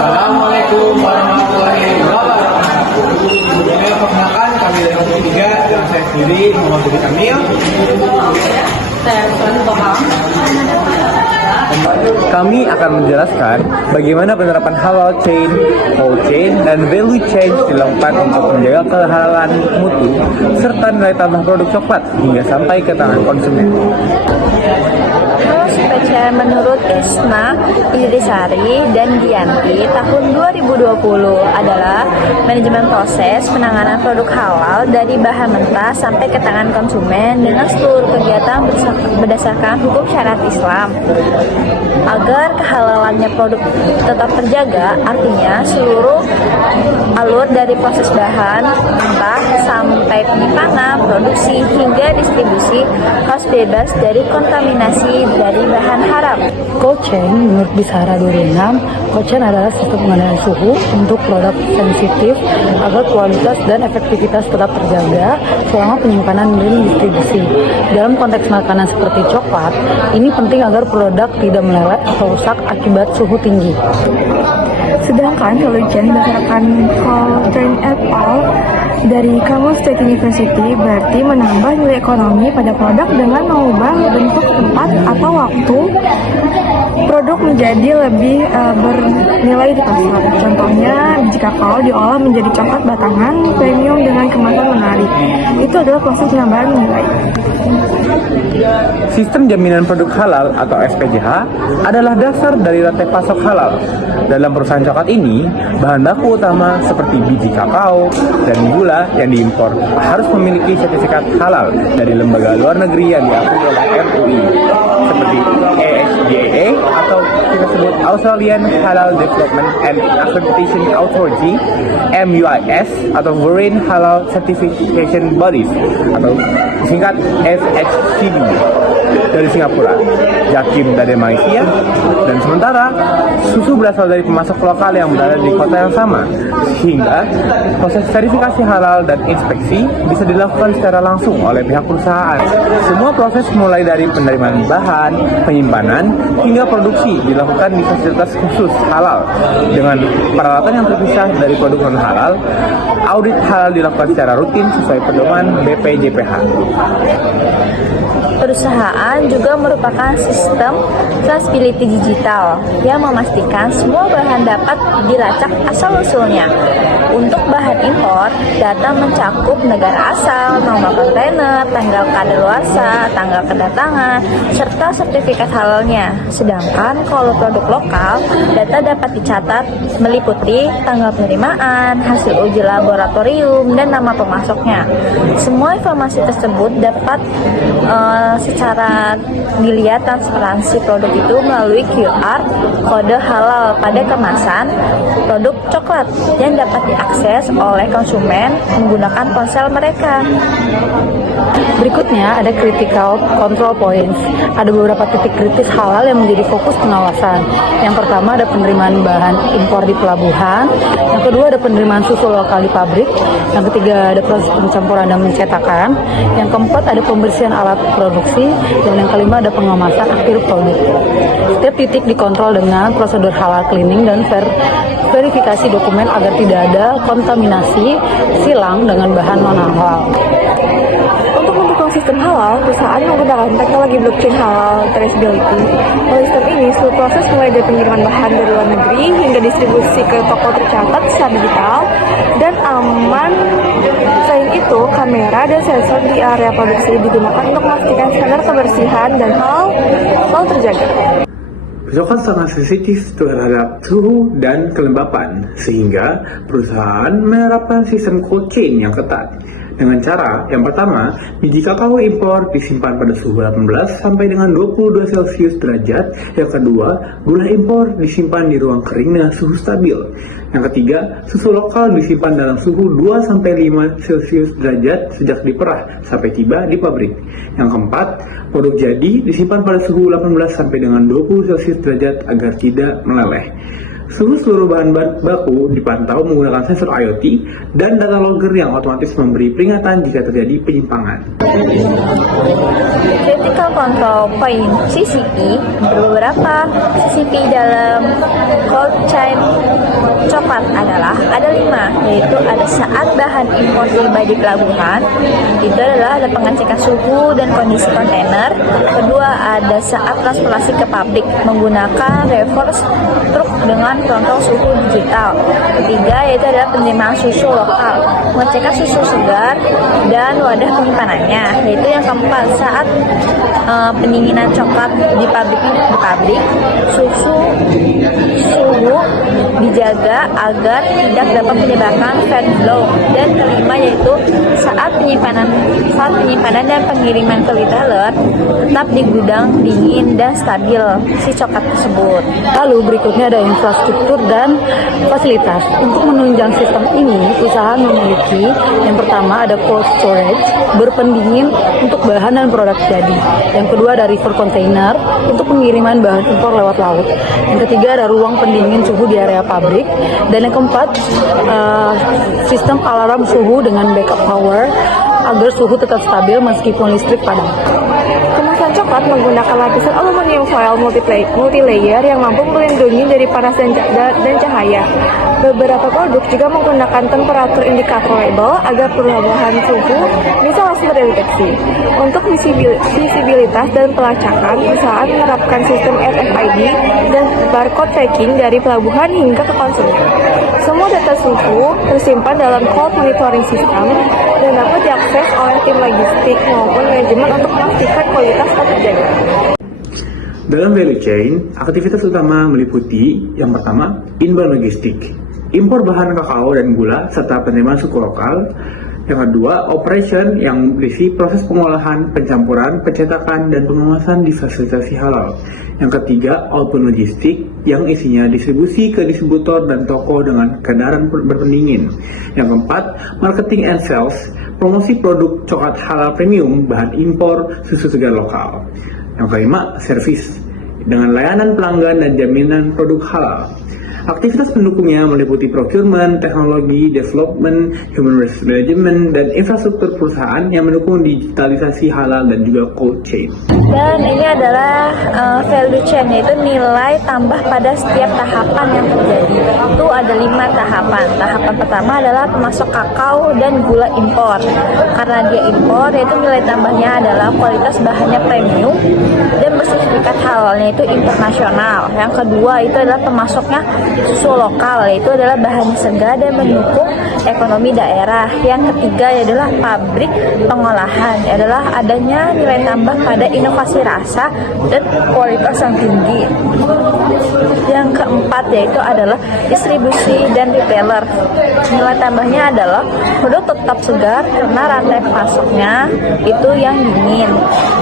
Assalamualaikum warahmatullahi wabarakatuh. Sebelumnya perkenalkan kami dari kelompok 3 dan saya sendiri Muhammad Budi Kamil. Kami akan menjelaskan bagaimana penerapan halal chain, whole chain, dan value chain dilakukan untuk menjaga kehalalan mutu serta nilai tambah produk coklat hingga sampai ke tangan konsumen. Halo Sobat Share, menurut Isma, Idrisari, dan Dianti, tahun 2020 adalah manajemen proses penanganan produk halal dari bahan mentah sampai ke tangan konsumen dengan seluruh kegiatan berdasarkan hukum syariat Islam. Agar kehalalannya produk tetap terjaga, artinya seluruh alur dari proses bahan mentah sampai penyimpanan, produksi, hingga distribusi harus bebas dari kontaminasi dari bahan haram. Cold chain menurut Bisara 26, cold chain adalah sistem pengendalian suhu untuk produk sensitif agar kualitas dan efektivitas tetap terjaga selama penyimpanan dan distribusi. Dalam konteks makanan seperti coklat, ini penting agar produk tidak meleleh atau rusak akibat suhu tinggi. Sedangkan value chain berdasarkan Coltrane et al. Dari Kamus State University berarti menambah nilai ekonomi pada produk dengan mengubah bentuk, tempat, atau waktu produk menjadi lebih bernilai di pasar. Contohnya, biji kakao diolah menjadi coklat batangan premium dengan kemasan menarik. Itu adalah proses penambahan nilai. Sistem jaminan produk halal atau SPJH adalah dasar dari rantai pasok halal. Dalam perusahaan coklat ini, bahan baku utama seperti biji kakao dan gula yang diimpor harus memiliki sertifikat halal dari lembaga luar negeri yang diakui oleh MUI, seperti AHGA atau kita sebut Australian Halal Development and Accreditation Authority (MUIS) atau Foreign Halal Certification Bodies atau singkat FHCB dari Singapura, Jakim dari Malaysia, dan sementara susu berasal dari pemasok lokal yang berada di kota yang sama, sehingga proses verifikasi halal dan inspeksi bisa dilakukan secara langsung oleh pihak perusahaan. Semua proses mulai dari penerimaan bahan, penyimpanan, hingga produksi dilakukan di fasilitas khusus halal dengan peralatan yang terpisah dari produk non halal. Audit halal dilakukan secara rutin sesuai pedoman BPJPH. Perusahaan juga merupakan sistem traceability digital yang memastikan semua bahan dapat dilacak asal-usulnya. Untuk bahan impor, data mencakup negara asal, nomor kontainer, tanggal kadaluarsa, tanggal kedatangan, serta sertifikat halalnya. Sedangkan kalau produk lokal, data dapat dicatat meliputi tanggal penerimaan, hasil uji laboratorium, dan nama pemasoknya. Semua informasi tersebut dapat secara dilihat transparansi produk itu melalui QR kode halal pada kemasan produk coklat yang dapat diakses oleh konsumen menggunakan ponsel mereka. Berikutnya ada critical control points. Ada beberapa titik kritis halal yang menjadi fokus pengawasan. Yang pertama ada penerimaan bahan impor di pelabuhan. Yang kedua ada penerimaan susu lokal di pabrik. Yang ketiga ada proses pencampuran dan pencetakan. Yang keempat ada pembersihan alat produksi. Dan yang kelima ada pengemasan akhir produk. Setiap titik dikontrol dengan prosedur halal cleaning dan verifikasi dokumen agar tidak ada kontaminasi silang dengan bahan non halal. Untuk mendukung sistem halal, perusahaan menggunakan teknologi blockchain halal traceability. Melalui sistem ini, seluruh proses mulai dari pengiriman bahan dari luar negeri hingga distribusi ke toko tercatat secara digital dan aman. Selain itu, kamera dan sensor di area produksi digunakan untuk memastikan standar kebersihan dan halal selalu terjaga. Coklat sangat sensitif terhadap suhu dan kelembapan, sehingga perusahaan menerapkan sistem cold chain yang ketat. Dengan cara, yang pertama, biji kakao impor disimpan pada suhu 18 sampai dengan 22 Celcius derajat. Yang kedua, gula impor disimpan di ruang kering dengan suhu stabil. Yang ketiga, susu lokal disimpan dalam suhu 2 sampai 5 Celcius derajat sejak diperah sampai tiba di pabrik. Yang keempat, produk jadi disimpan pada suhu 18 sampai dengan 20 Celcius derajat agar tidak meleleh. Suhu seluruh bahan baku dipantau menggunakan sensor IoT dan data logger yang otomatis memberi peringatan jika terjadi penyimpangan. Critical Control Point CCP, beberapa CCP dalam cold chain coklat adalah ada 5, yaitu ada saat bahan impor tiba di pelabuhan, itu adalah ada pengecekan suhu dan kondisi kontainer. Kedua, ada saat transportasi ke pabrik menggunakan reverse truk dengan kontrol suhu digital. Ketiga, yaitu adalah penerimaan susu lokal, mengecekkan susu segar dan wadah penyimpanannya. Yaitu yang keempat, saat pendinginan coklat di pabrik suhu dijaga agar tidak dapat menyebabkan fan blow. Dan kelima, yaitu saat penyimpanan dan pengiriman ke retailer tetap di gudang dingin dan stabil si coklat tersebut. Lalu berikutnya ada infrastruktur dan fasilitas. Untuk menunjang sistem ini, perusahaan memiliki yang pertama ada cold storage, berpendingin untuk bahan dan produk jadi. Yang kedua ada river container untuk pengiriman bahan impor lewat laut. Yang ketiga ada ruang pendingin suhu di area pabrik. Dan yang keempat, sistem alarm suhu dengan backup power agar suhu tetap stabil meskipun listrik padam. Kemasan coklat menggunakan lapisan aluminium foil multilayer yang mampu melindungi dari panas dan cahaya. Beberapa produk juga menggunakan temperatur indikator label agar perubahan suhu bisa langsung terdeteksi. Untuk visibilitas dan pelacakan, perusahaan menerapkan sistem RFID dan barcode tracking dari pelabuhan hingga ke konsumen. Semua data suhu tersimpan dalam cold monitoring system dan dapat diakses oleh tim logistik maupun manajemen untuk memastikan kualitas tetap terjaga. Dalam value chain, aktivitas utama meliputi yang pertama, inbound logistik, impor bahan kakao dan gula serta penerimaan suku lokal. Yang kedua, operation yang berisi proses pengolahan, pencampuran, pencetakan, dan pengemasan di fasilitasi halal. Yang ketiga, outbound logistik yang isinya distribusi ke distributor dan toko dengan kendaraan berpendingin. Yang keempat, marketing and sales, promosi produk coklat halal premium, bahan impor, susu segar lokal. Yang kelima, service dengan layanan pelanggan dan jaminan produk halal. Aktivitas pendukungnya meliputi procurement, teknologi, development, human resource management, dan infrastruktur perusahaan yang mendukung digitalisasi halal dan juga cold chain. Dan ini adalah value chain, yaitu nilai tambah pada setiap tahapan yang terjadi. Itu ada 5 tahapan. Tahapan pertama adalah pemasok kakao dan gula impor. Karena dia impor, yaitu nilai tambahnya adalah kualitas bahannya premium dan bersertifikat halalnya itu internasional. Yang kedua itu adalah pemasoknya susu lokal, yaitu adalah bahannya segar dan mendukung ekonomi daerah. Yang ketiga adalah pabrik pengolahan, adalah adanya nilai tambah pada inovasi rasa dan kualitas yang tinggi. Yang keempat yaitu adalah distribusi dan retailer. Nilai tambahnya adalah produk tetap segar karena rantai pasoknya itu yang dingin.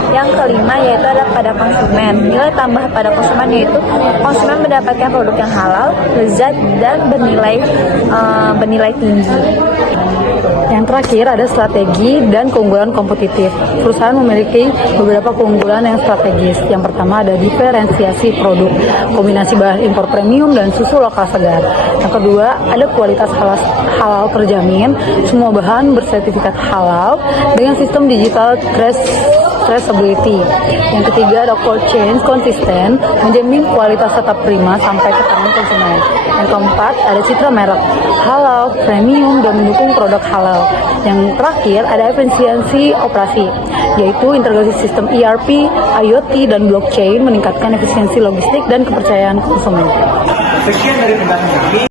Yang kelima yaitu adalah pada konsumen. Nilai tambah pada konsumen yaitu konsumen mendapatkan produk yang halal, lezat dan bernilai tinggi. Yang terakhir ada strategi dan keunggulan kompetitif. Perusahaan memiliki beberapa keunggulan yang strategis. Yang pertama ada diferensiasi produk, kombinasi bahan impor premium dan susu lokal segar. Yang kedua ada kualitas halal terjamin, semua bahan bersertifikat halal dengan sistem digital traceability. Yang ketiga ada cold chain konsisten, menjamin kualitas tetap prima sampai ke tangan konsumen. Yang keempat ada citra merek halal, premium dan mendukung produk halal. Yang terakhir ada efisiensi operasi, yaitu integrasi sistem ERP, IoT dan blockchain meningkatkan efisiensi logistik dan kepercayaan konsumen. Sekian dari penjelasan kami.